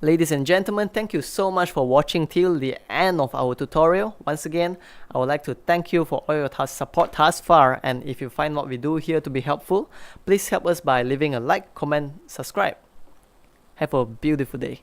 Ladies and gentlemen, thank you so much for watching till the end of our tutorial. Once again, I would like to thank you for all your support thus far, and if you find what we do here to be helpful, please help us by leaving a like, comment, subscribe. Have a beautiful day.